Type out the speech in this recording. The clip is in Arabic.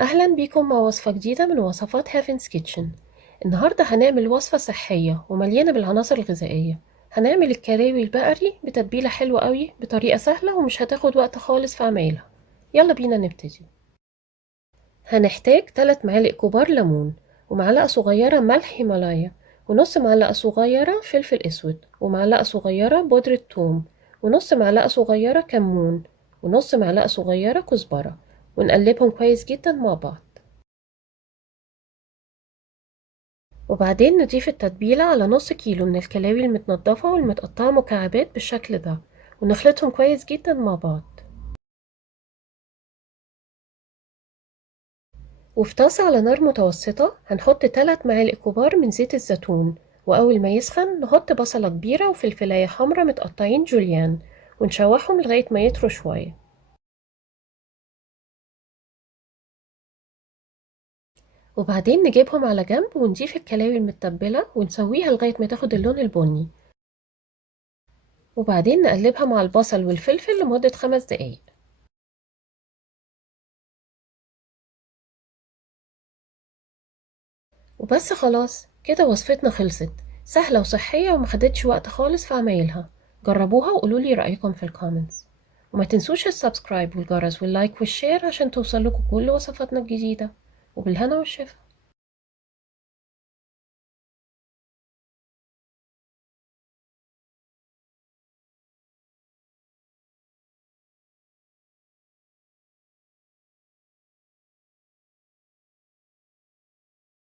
أهلا بيكم مع وصفة جديدة من وصفات هافنز كيتشن. النهاردة هنعمل وصفة صحية ومليانة بالعناصر الغذائية. هنعمل الكلاوي البقري بتتبيلة حلوة قوي بطريقة سهلة ومش هتاخد وقت خالص في عمايلها. يلا بينا نبتدي. هنحتاج 3 معالق كبار ليمون، ومعلقة صغيرة ملح هيمالايا، ونص معلقة صغيرة فلفل اسود، ومعلقة صغيرة بودرة ثوم، ونص معلقة صغيرة كمون، ونص معلقة صغيرة كزبرة، ونقلبهم كويس جدا مع بعض. وبعدين نضيف التتبيلة على نص كيلو من الكلاوي المتنضفة والمتقطعة مكعبات بالشكل ده، ونخلطهم كويس جدا مع بعض. وفي طاسة على نار متوسطة هنحط 3 معالق كبار من زيت الزيتون، وأول ما يسخن نحط بصلة كبيرة وفلفلاية حمرا متقطعين جوليان، ونشوحهم لغاية ما يطروا شوية. وبعدين نجيبهم على جنب ونضيف الكلاوي المتبلة ونسويها لغاية ما تاخد اللون البني، وبعدين نقلبها مع البصل والفلفل لمدة 5 دقايق. وبس خلاص كده وصفتنا خلصت، سهلة وصحية ومخدتش وقت خالص في عمايلها. جربوها وقولولي رأيكم في الكومنتس، وما تنسوش السبسكرايب والجرس واللايك والشير عشان توصلكوا كل وصفاتنا الجديدة. وبالهنا والشفا.